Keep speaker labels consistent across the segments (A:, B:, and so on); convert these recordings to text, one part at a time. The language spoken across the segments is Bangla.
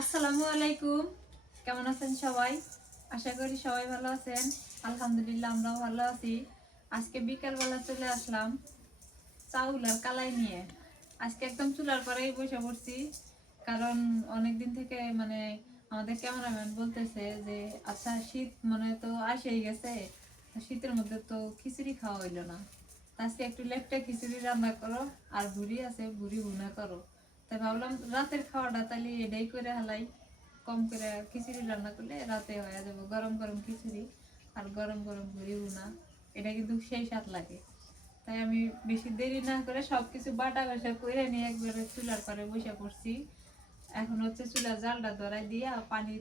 A: আসসালামু আলাইকুম। কেমন আছেন সবাই? আশা করি সবাই ভালো আছেন। আলহামদুলিল্লাহ আমরাও ভালো আছি। আজকে বিকালবেলা চলে আসলাম চাউল আর কালাই নিয়ে। আজকে একদম চুলার পরেই বসে পড়ছি। কারণ অনেক দিন থেকে মানে আমাদের ক্যামেরাম্যান বলতেছে যে আচ্ছা শীত মনে তো আসেই গেছে। শীতের মধ্যে তো খিচুড়ি খাওয়া হইল না। আজকে একটু লেপটা খিচুড়ি রান্না করো। আর বুড়ি আছে বুড়ি ভুনা করো। তাই ভাবলাম রাতের খাওয়াটা তাহলে এটাই করে হালাই। কম করে খিচুড়ি রান্না করলে রাতে হয়ে যাবে গরম গরম খিচুড়ি আর গরম গরম বুড়ি ভুনা এটা কিন্তু সেই স্বাদ লাগে। তাই আমি বেশি দেরি না করে সব কিছু বাটা বাসা করে নিয়ে একবারে চুলার পরে বসে পড়ছি। এখন হচ্ছে চুলার জালটা ধরাই দিয়ে পানি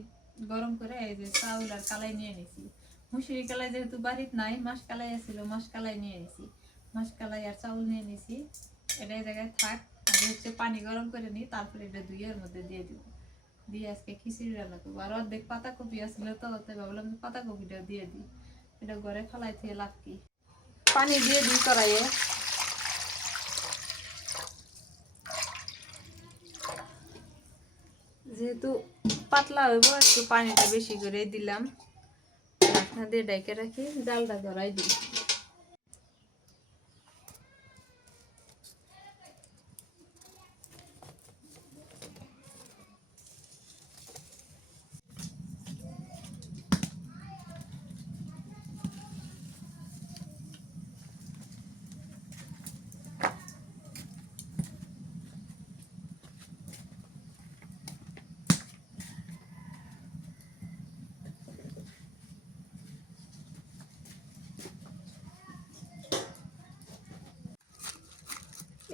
A: গরম করে এই যে চাউল আর কালাই নিয়ে নিছি। মুসুরি কালাই যেহেতু বাড়ির নাই মাস কালাই আছিল মাস কালাই নিয়ে নিছি। মাস কালাই আর চাউল নিয়ে নিছি। এটা এই জায়গায় থাক। আমি হচ্ছে পানি গরম করে নিই তারপরে এটা দুইয়ের মধ্যে দিয়ে দিব। দিয়ে আজকে খিচুড়ি রান্না করব। আর অর্ধেক পাতাকপি আসলে তো তাই ভাবলাম যে পাতাকপিটা দিয়ে দিই। এটা ঘরে ফেলাই থেকে লাভ কি? পানি দিয়ে দিই কড়াইয়ে। যেহেতু পাতলা হইব, একটু পানিটা বেশি করে দিলাম। দিয়ে রাখি, জালটা ধরাই দিই।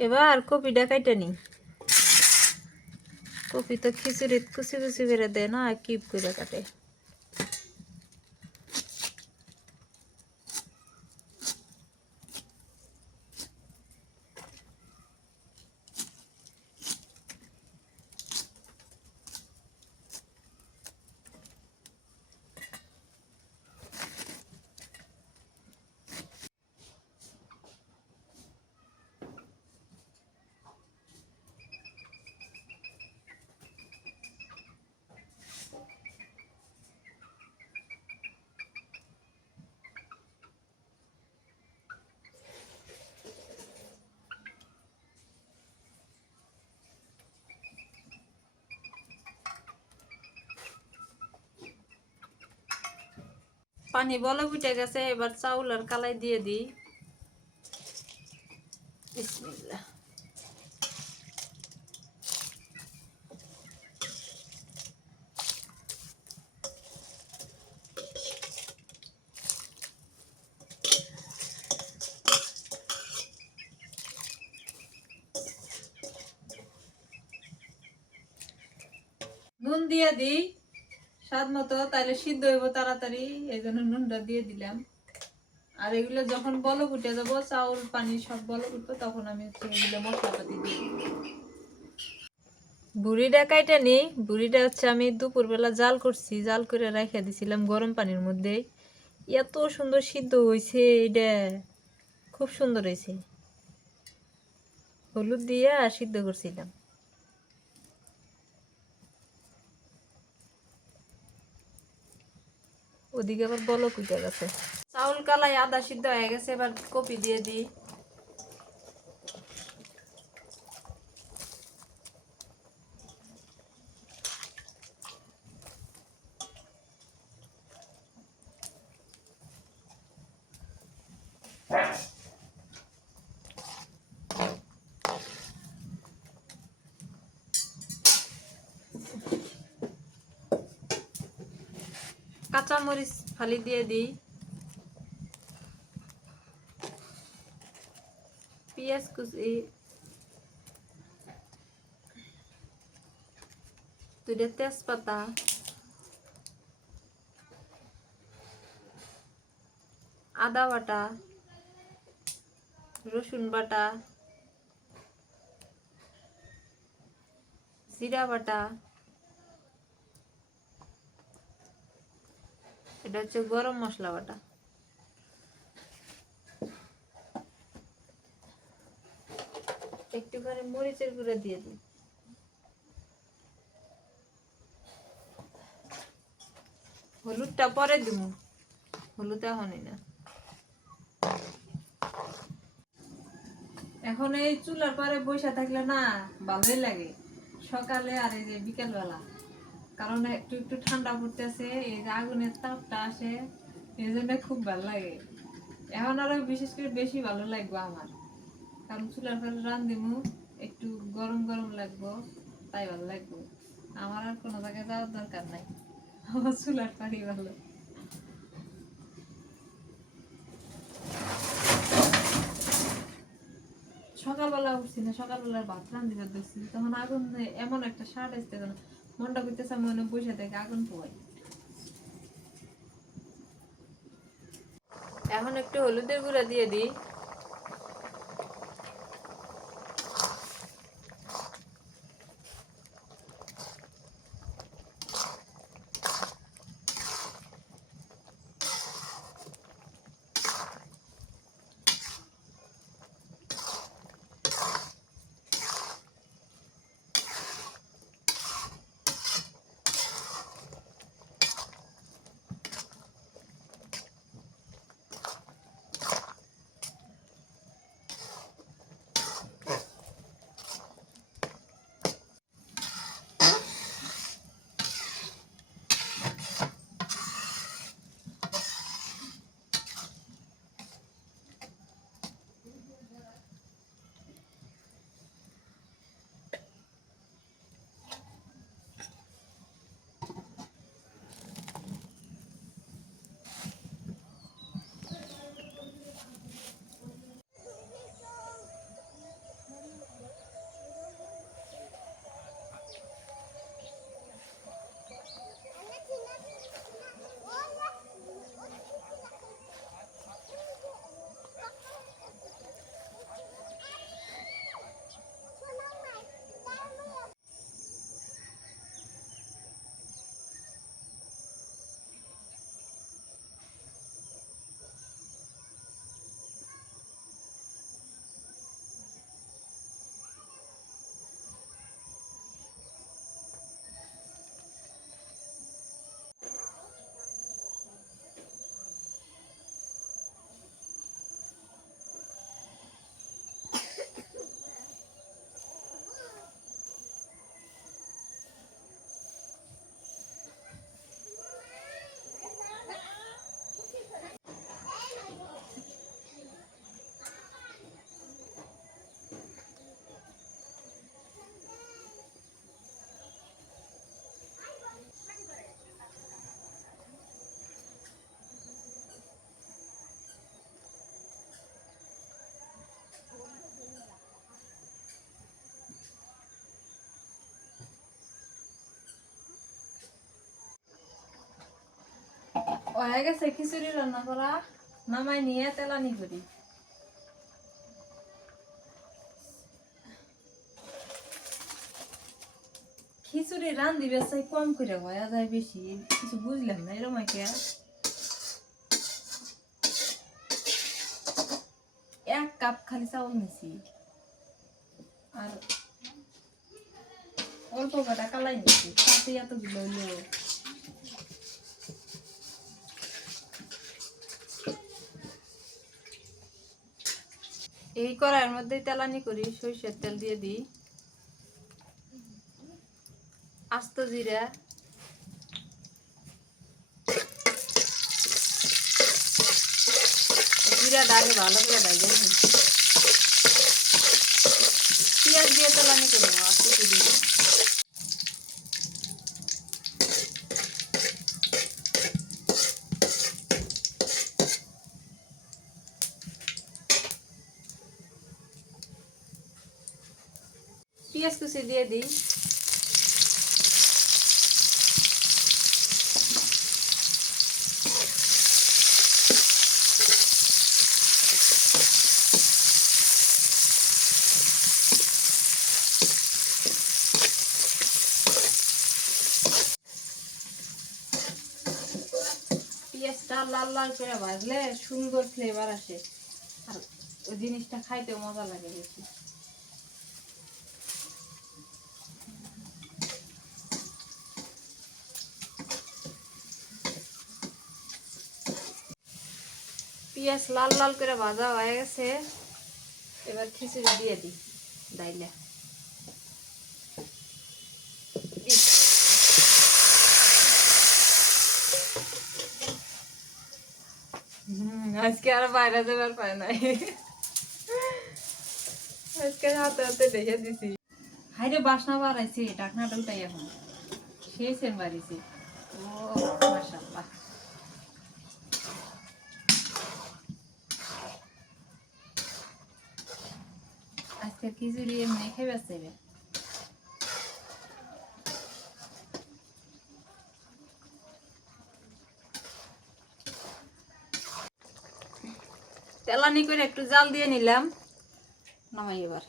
A: এবার কপিটা কাইটা নি কপি তো খিচুড়ি কুচি কুচি করে দেয় না কিপ করে কাটে। পানি বলে উঠে গেছে এবার চাউল আর কালাই দিয়ে দিই বিসমিল্লাহ নুন দিয়ে দিই স্বাদ মতো তাহলে সিদ্ধ হইব তাড়াতাড়ি। এই জন্য নুনটা দিয়ে দিলাম। আর এগুলো যখন বল উঠে যাব, চাউল, পানি সব বল উঠবো, তখন আমি হচ্ছে এগুলো মশলাপাতি দিই বুড়িটা কাইটা নেই বুড়িটা হচ্ছে আমি দুপুরবেলা জাল করছি, জাল করে রেখে দিছিলাম গরম পানির মধ্যে। এত সুন্দর সিদ্ধ হয়েছে এটা খুব সুন্দর হয়েছে হলুদ দিয়ে সিদ্ধ করছিলাম। ওদিকে আবার বলো কুইটা গেছে। চাউল কালাই আদা সিদ্ধ হয়ে গেছে, এবার কপি দিয়ে দিই। কাঁচা মরিচ ফালি দিয়ে দিই। পেঁয়াজ কুচি। দুইটা তেজপাতা। আদা বাটা। রসুন বাটা। জিরা বাটা। এটা হচ্ছে গরম মশলা বাটা। একটুখানি মরিচের গুঁড়ো দিয়ে দিই। হলুদটা পরে দিব হলুদ এখনই না। এখন এই চুলার পরে বসে থাকলে না ভালোই লাগে। সকালে আর এই যে বিকেল বেলা কারণ একটু একটু ঠান্ডা পড়তেছে, এই যে আগুনের তাপটা আসে, এই জন্য খুব ভালো লাগে। এখন আরও বিশেষ করে বেশি ভালো লাগবে আমার। কারণ চুলার পরে রান্ধিমু একটু গরম গরম লাগবো, তাই ভালো লাগবো। আমার আর কোনো জায়গায় যাওয়ার দরকার নাই, আমার চুলার পানি ভালো। সকালবেলা উঠছি না, সকালবেলা ভাত রান্ধিতে দেখছি, তখন আগুন এমন একটা শার্ট আসতে যেন মনটা করতেছে মনে বসে থেকে আগুন পোয়াই এখন একটু হলুদের গুঁড়া দিয়ে দিই। হয়ে গেছে, খিচুড়ি রান্না করা, নামাই নিয়ে তেলানি করি। খিচুড়ি রান্ধি বেসাই কম করে হয়ে যায় বেশি, কিছু বুঝলাম না এরকম কে এক কাপ খালি চাউল নিছি। আর অল্প কটা কালাই নিছি, তাতে এতগুলো হইল। এই কড়াইয়ের মধ্যে তেলানি করি, সরিষার তেল দিয়ে দিই। আস্ত জিরা। জিরা দাগে ভালো করে জানি পেঁয়াজ দিয়ে তেলানি করি আস্ত দিয়ে পেঁয়াজ কুচি দিয়ে দিই। লাল লাল করে ভাজলে সুন্দর ফ্লেভার আসে। আর ওই জিনিসটা খাইতে মজা লাগে বেশি। পেঁয়াজ লাল লাল করে ভাজা হয়ে গেছে। এবার খিচুড়ি দিয়ে দিই ইস, আজকে আর বাইরে যাবার পায় নাই। আজকে হাতে হাতে দেখে দিছি। হাইরে বাসনা বাড়াইছে ডাকনাটা উঠাই এখন। সেন বাড়িছি ও মাশাআল্লাহ। আজকে খিচুড়ি এমনি খেয়ে বেসে তেলানি করে একটু জাল দিয়ে নিলাম নামাই এবার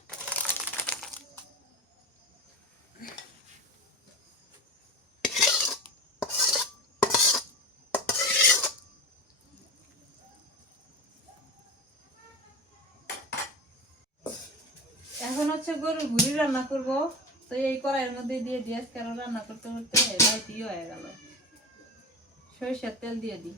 A: এখন হচ্ছে গরুর ভুড়ি রান্না করব। তো এই কড়াইয়ের মধ্যে দিয়ে দিয়ে আজকে আরও রান্না করতে করতে রাইতেই হয়ে গেল। সরিষার তেল দিয়ে দিই।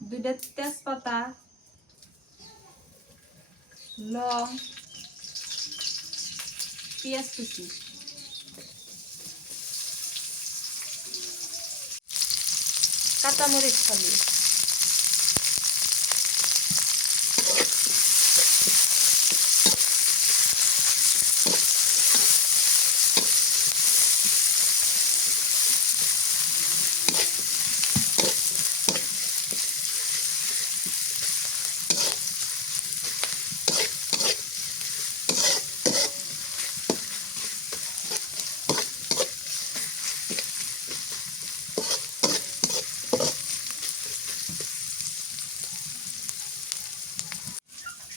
A: দুইটা তেজপাতা, লং, পেঁয়াজ কুচি। কাঁচামরিচ খালি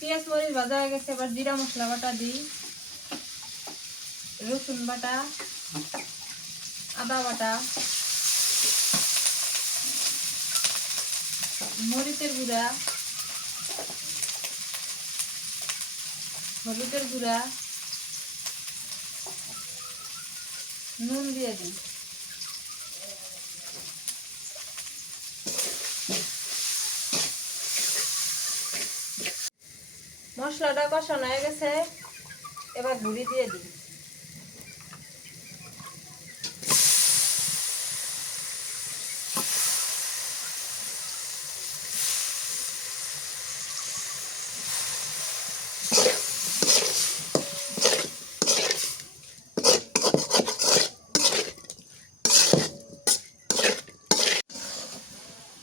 A: পেঁয়াজ মরিচ ভাজা হয়ে গেছে, এবার জিরা মশলা বাটা দিই। রসুন বাটা, আদা বাটা, মরিচের গুঁড়া, হলুদের গুঁড়া, নুন দিয়ে দিই। মশলাটা কষানো হয়ে গেছে। এবার ঘুরি দিয়ে দিই।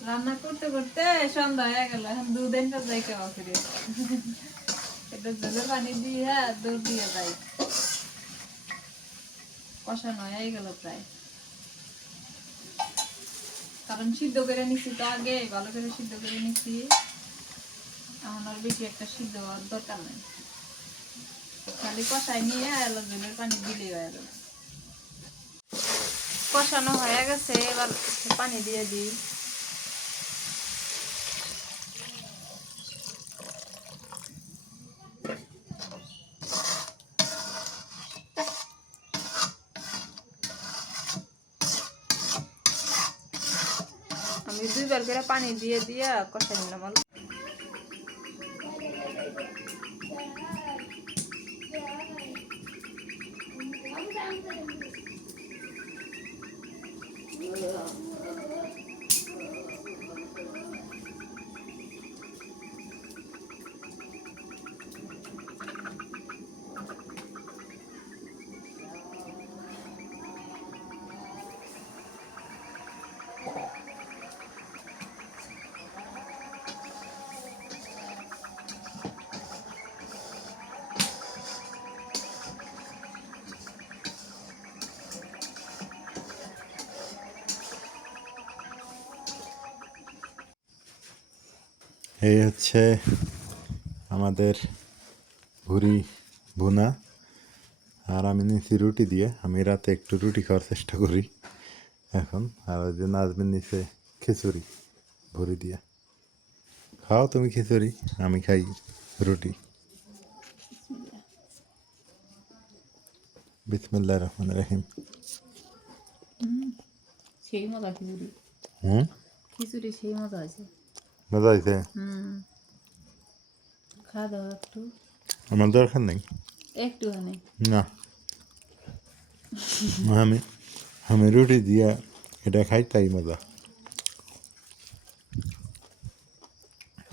A: রান্না করতে করতে সন্ধ্যা হয়ে গেল। এখন দুদিন যাই কেমন ফিরে এটা জলের পানি দিয়ে দুধ দিয়ে যাই কষানো হয়ে গেল প্রায়। কারণ সিদ্ধ করে নিচ্ছি তো আগে, ভালো করে সিদ্ধ করে নিচ্ছি এখন আর বেশি একটা সিদ্ধ হওয়ার দরকার নেই। খালি কষাই নিয়ে এলো জলের পানি দিলেই হয়ে গেল কষানো হয়ে গেছে, এবার পানি দিয়ে দিই আমি দুইবার করে পানি দিয়ে দিয়ে কষাই নিলাম অল্প।
B: এই হচ্ছে আমাদের ভুরি ভুনা। আর আমি নিচ্ছি রুটি দিয়ে। আমি রাতে একটু রুটি খাওয়ার চেষ্টা করি এখন। আর ওই যে নাজমিন নিচে খিচুড়ি ভুরি দিয়ে। খাও তুমি খিচুড়ি আমি খাই রুটি। বিসমুল্লাহ রহমান রহিম।
A: হুম সেই মজা খিচুড়ি।
B: হুম?
A: খিচুড়ি সেই মজা আছে
B: মজা হয়েছে
A: খাওয়া দাওয়া একটু
B: আমার দরকার নেই? না। আমি আমি রুটি দিয়ে এটা খাই তাই মজা।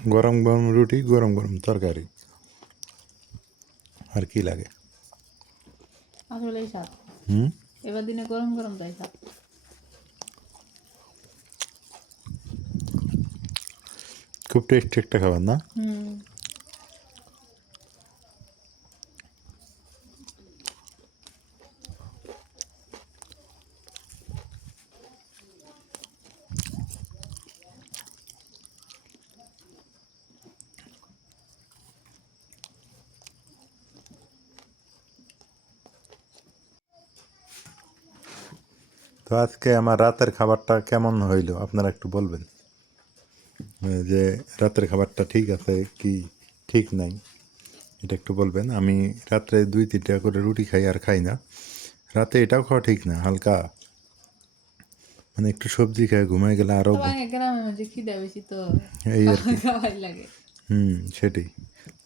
B: গরম গরম রুটি গরম গরম তরকারি। আর কি লাগে?
A: আসলেই স্বাদ।
B: হুম?
A: এবার দিনে গরম গরম তাই স্বাদ।
B: খুব টেস্টি একটা খাবার, না? তো আজকে আমার রাতের খাবারটা কেমন হইল? আপনারা একটু বলবেন। যে রাতের খাবারটা ঠিক আছে কি ঠিক নাই এটা একটু বলবেন। আমি রাত্রে দুই তিনটা করে রুটি খাই আর খাই না। রাতে এটাও খাওয়া ঠিক না হালকা। মানে একটু সবজি খাই ঘুমাই গেলে আরও এই আর কি। হুম সেটাই।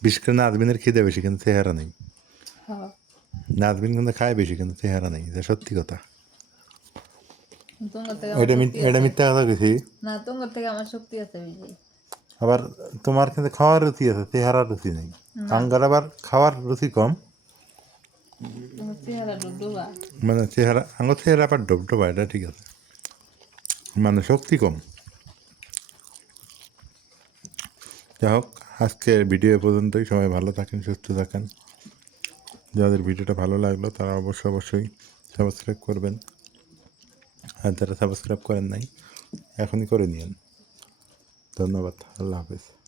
B: বিশেষ করে নাজবিনের খিদে বেশি কিন্তু চেহারা নেই।
A: হ্যাঁ।
B: নাজবিন কিন্তু খায় বেশি কিন্তু চেহারা নেই এটা সত্যি কথা। এটা মিথ্যা কথা কইছি
A: না তোমার থেকে আমার শক্তি আছে বেশি
B: আবার তোমার কিন্তু খাওয়ার রুচি আছে চেহারার রুচি নেই আঙ্গার আবার খাওয়ার রুচি কম মানে চেহারা আঙ্গুর চেহারা আবার ডবডবা এটা ঠিক আছে মানে শক্তি কম যাই হোক আজকের ভিডিও পর্যন্তই সবাই ভালো থাকেন সুস্থ থাকেন যাদের ভিডিওটা ভালো লাগল তারা অবশ্যই অবশ্যই সাবস্ক্রাইব করবেন আর যারা সাবস্ক্রাইব করেন নাই এখনই করে নিন ধন্যবাদ আল্লাহ হাফেজ।